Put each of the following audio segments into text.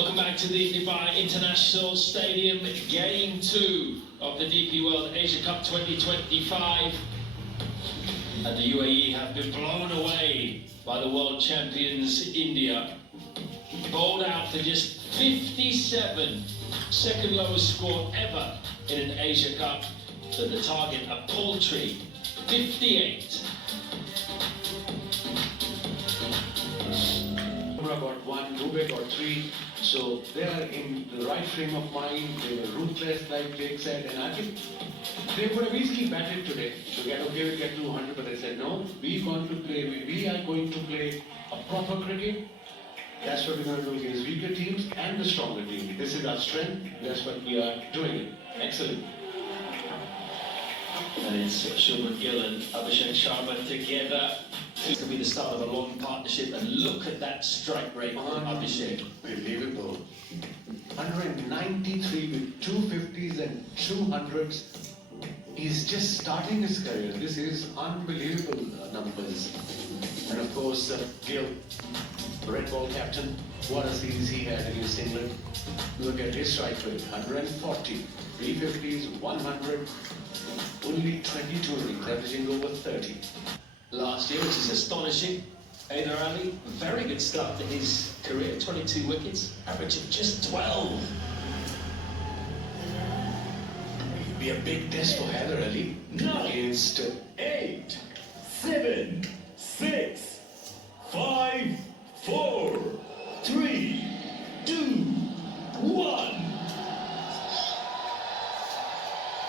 Welcome back to the Dubai International Stadium, Game 2 of the DP World Asia Cup 2025. And the UAE have been blown away by the world champions India. Bowled out for just 57, second lowest score ever in an Asia Cup. So the target, a paltry 58. Got 1, Dubey got 3, so they are in the right frame of mind. They were ruthless, like Jake said, and I think they would have easily batted today to get to 100, but they said no. We are going to play a proper cricket. That's what we're going to do against weaker teams and the stronger teams. This is our strength. That's what we are doing. Excellent. And it's Shubman Gill and Abhishek Sharma together. This could be the start of a long partnership, and look at that strike rate on Abhishek. Unbelievable. 193 with 250s and 200s. He's just starting his career. This is unbelievable numbers. And of course, Gill, red ball captain, what a series he had against England. Look at his strike rate, 140, 350s, 100, only 22 innings, averaging over 30. Last year, which is astonishing. Haider Ali, very good start to his career, 22 wickets, average of just 12. It'd be a big test for Haider Ali. 9, 8, 7, 6, 5, 4, 3, 2, 1.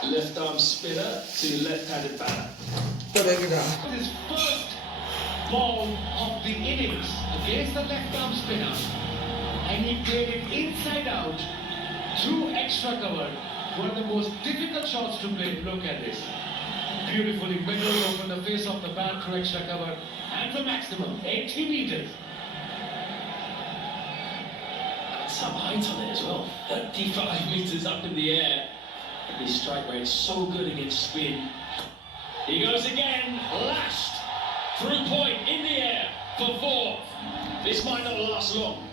Left arm spinner to left-handed batter. His first ball of the innings against the left arm spinner, and he played it inside out through extra cover. One of the most difficult shots to play. Look at this. Beautifully middle over the face of the bat through extra cover, and for maximum 80 meters. Some height on it as well. 35 meters up in the air. His strike rate is so good against spin. He goes again, lashed through point in the air for 4. This might not last long.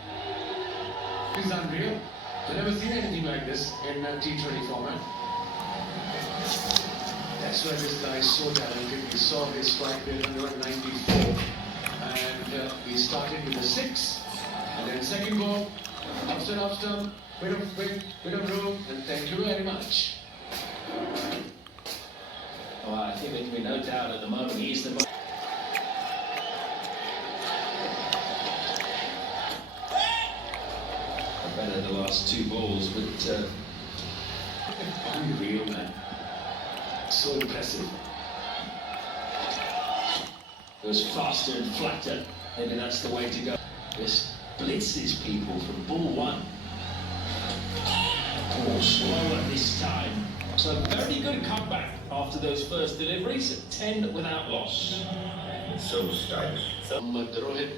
This is unreal. I've never seen anything like this in a T20 format. That's why this guy is so talented. We saw his strike rate 194, and he started with a 6, and then second ball, up stump, bit of room, and thank you very much. Well, I think there can be no doubt at the moment he's the most. Better the last 2 balls, but unreal, man. So impressive. Goes faster and flatter. Maybe that's the way to go. Just blitzes people from ball 1. Oh, slower this time. So very good comeback after those first deliveries, 10 without loss. So stylish. Rohit,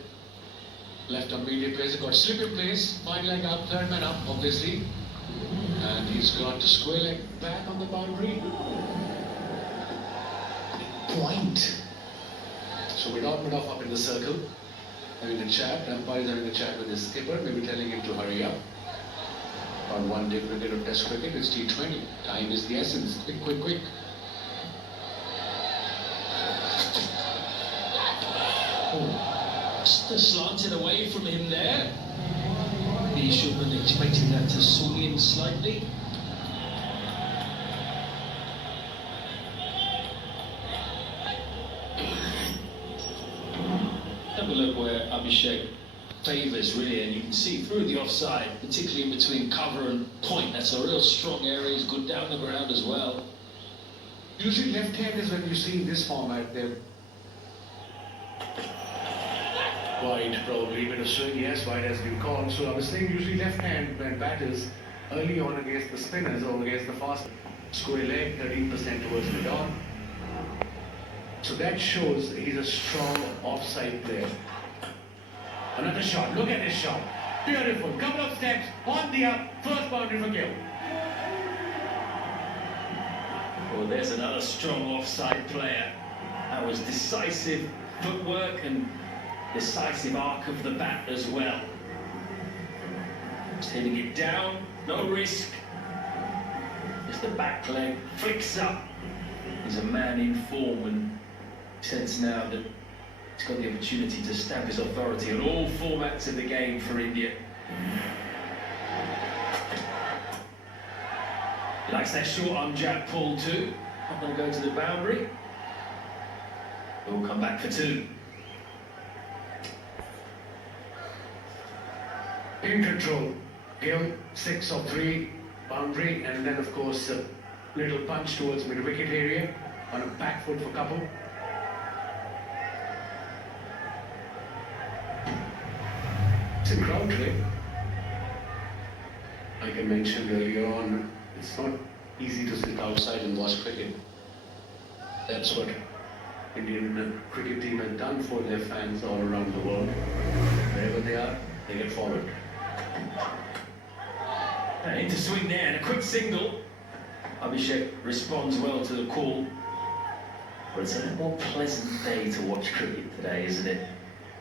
left on medium place, got slip in place, fine leg up, third man up, obviously. And he's got square leg back on the boundary. Point. So Midov up in the circle, having a chat. Umpire is having a chat with his skipper, maybe telling him to hurry up. On one day cricket or test cricket, it's T20. Time is the essence. Quick, quick, quick. Just slanted away from him there. The Shubman expecting that to swing in slightly. Have a look where Abhishek favours really, and you can see through the offside, particularly in between cover and point. That's a real strong area. He's good down the ground as well. Usually left-handers, when you see in this format, they're wide, probably, bit of swing, yes, wide has been called. So I was saying usually left-hand batters early on against the spinners or against the fast square leg, 13% towards the dawn. So that shows he's a strong offside player. Another shot, look at this shot. Beautiful, couple of steps, on the up, first boundary for Gill. Well, there's another strong offside player. That was decisive footwork and decisive arc of the bat as well. Just hitting it down, no risk. Just the back leg, flicks up. He's a man in form and sense now that he's got the opportunity to stamp his authority on all formats of the game for India. He likes that short arm jab pull too. Not going to go to the boundary. It will come back for two. In control. Gill, 6 of 3, boundary, and then of course a little punch towards mid-wicket area on a back foot for couple. It's a crowd trick. Like I mentioned earlier on, it's not easy to sit outside and watch cricket. That's what Indian cricket team has done for their fans all around the world. Wherever they are, they get followed. Into swing there and a quick single. Abhishek responds well to the call. But it's a more pleasant day to watch cricket today, isn't it?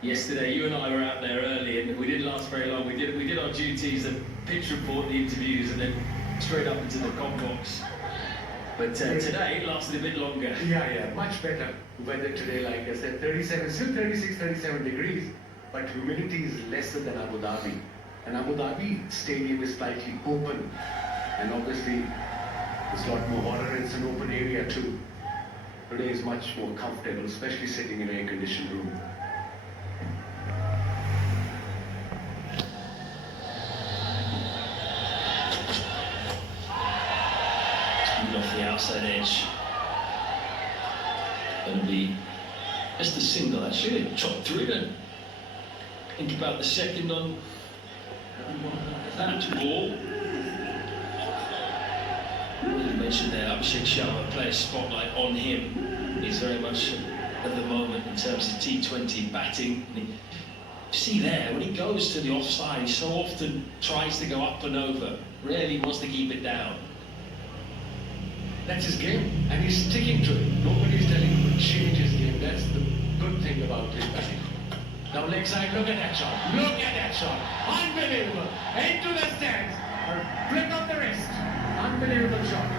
Yesterday, you and I were out there early, and we didn't last very long. We did our duties, the pitch report, the interviews, and then straight up into the com box. But today it lasted a bit longer. Yeah, much better weather today. Like I said, 37, still 36, 37 degrees, but humidity is lesser than Abu Dhabi. And Abu Dhabi stadium is slightly open, and obviously it's a lot more hotter. It's an open area too. Today is much more comfortable, especially sitting in an air-conditioned room. Off the outside edge. Going to be just a single, actually. Chop through it. Think about the second on that ball. You mentioned there, Abhishek Sharma plays spotlight on him. He's very much at the moment in terms of T20 batting. You see there, when he goes to the offside, he so often tries to go up and over. Rarely wants to keep it down. That's his game, and he's sticking to it. Nobody's telling him to change his game. That's the good thing about his batting. Now leg side, look at that shot. Look at that shot. Unbelievable. Into the stands. A flick of the wrist. Unbelievable shot.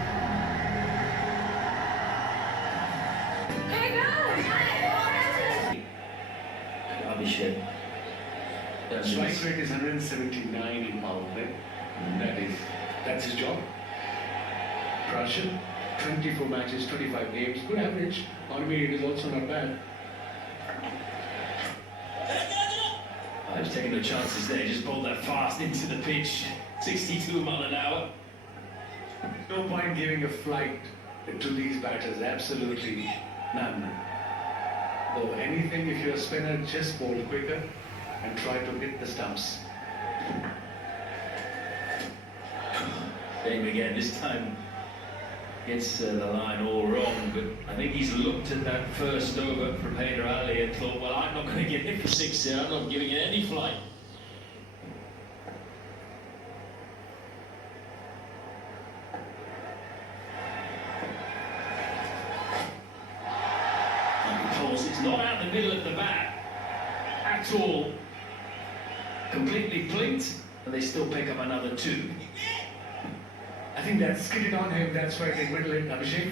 Abhishek. Strike rate is 179 in power play. That's his job. Russian, 24 matches, 25 games, good average. On me, it is also not bad. I was taking no chances there, just bowled that fast into the pitch, 62 mile an hour. No point giving a flight to these batters, absolutely none. Though anything, if you're a spinner, just bowl quicker and try to hit the stumps. Game again, this time gets the line all wrong, but I think he's looked at that first over from Hyder Ali and thought, well, I'm not going to get hit for 6 here, I'm not giving it any flight. It's not out the middle of the bat at all. Completely blinked, and they still pick up another 2. I think that's skidded on him, that's why they middle it, Abhishek.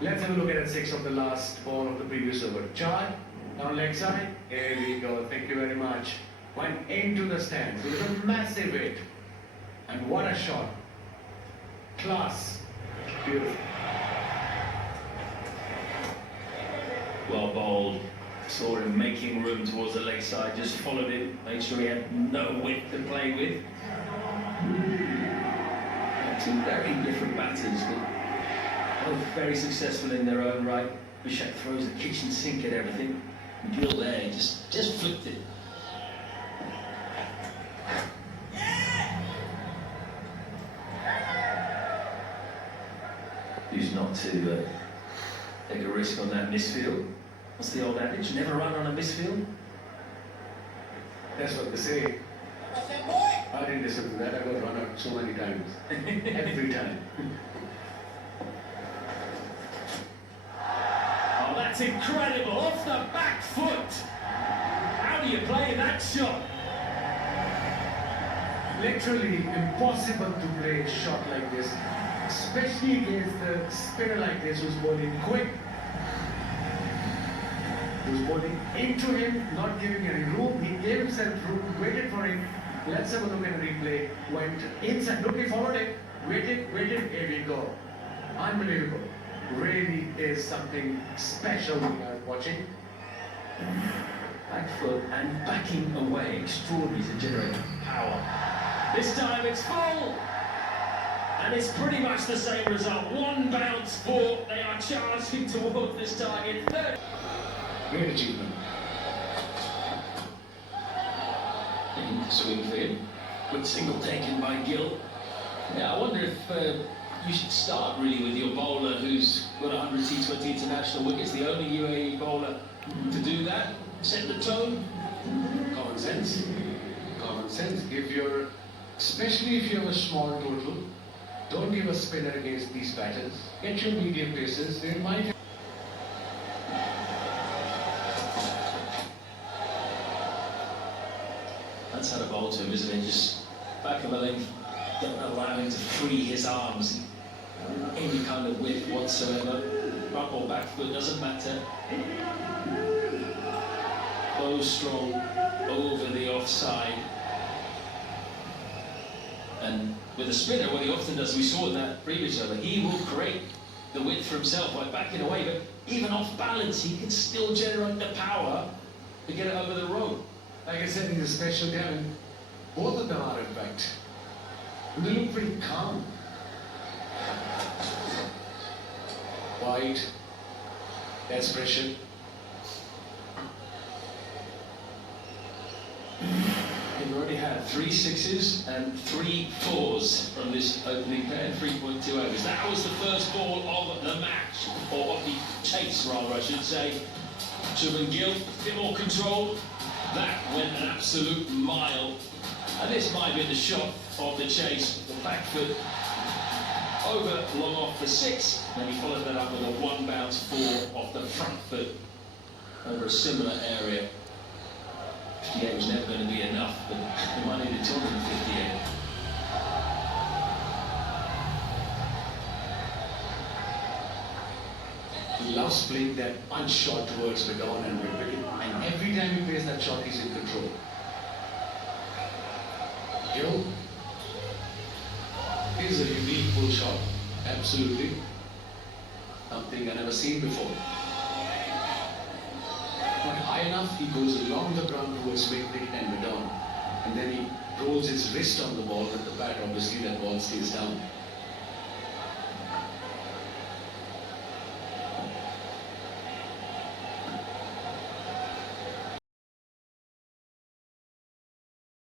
Let's have a look at that 6 of the last ball of the previous over. Chad, down leg side. Here we go, thank you very much. Went into the stands with a massive hit. And what a shot. Class. Beautiful. Well bowled. Saw him making room towards the leg side, just followed it, made sure he had no width to play with. 2 very different batters, but both very successful in their own right. Abhishek throws the kitchen sink at everything. Gill there, just flipped it. Who's not to take a risk on that misfield? What's the old adage? Never run on a misfield? That's what they say. I didn't listen to that. I got run out so many times. Every time. Oh, that's incredible. Off the back foot. How do you play that shot? literally impossible to play a shot like this, especially against the spinner like this who's bowling quick, who's bowling into him, not giving any room. He gave himself room, waited for him. Let's have a look at the replay. Went inside, look, he followed it, waited, here we go. Unbelievable. Really is something special we are watching. Back foot and backing away, extraordinary to generate power. This time it's full, and it's pretty much the same result. One bounce for, they are charging towards this target. Third. Great achievement. Swing for him. Good single taken by Gill. Yeah, I wonder if you should start really with your bowler who's got 100 T20 international wickets, the only UAE bowler to do that. Set the tone. Common sense. Common sense. Especially if you have a small total, don't give a spinner against these batters. Get your medium paces. They might. That's how to bowl to him, isn't it? Just back of the length, don't allow him to free his arms. Any kind of width whatsoever. Front or back foot, doesn't matter. Bow strong over the offside. And with a spinner, what he often does, we saw in that previous over, he will create the width for himself by backing away, but even off balance, he can still generate the power to get it over the road. Like I said, he's a special talent. Both of them are, in fact. And they look pretty calm. Wide. Desperation. He've already had 3 sixes and 3 fours from this opening pair, 3.2 overs. That was the first ball of the match, or of the chase rather, I should say. Shubman Gill, a bit more control. That went an absolute mile. And this might be the shot of the chase. The back foot over long off the 6. Then he followed that up with a 1 bounce 4 off the front foot over a similar area. 58 was never going to be enough, but they might need a 258. He loves playing that punch shot towards the dawn and mid-wicket. And every time he plays that shot, he's in control. Gill is a unique pull shot. Absolutely. Something I've never seen before. Not high enough, he goes along the ground towards mid-wicket and mid-on. And then he rolls his wrist on the ball with the bat. Obviously, that ball stays down.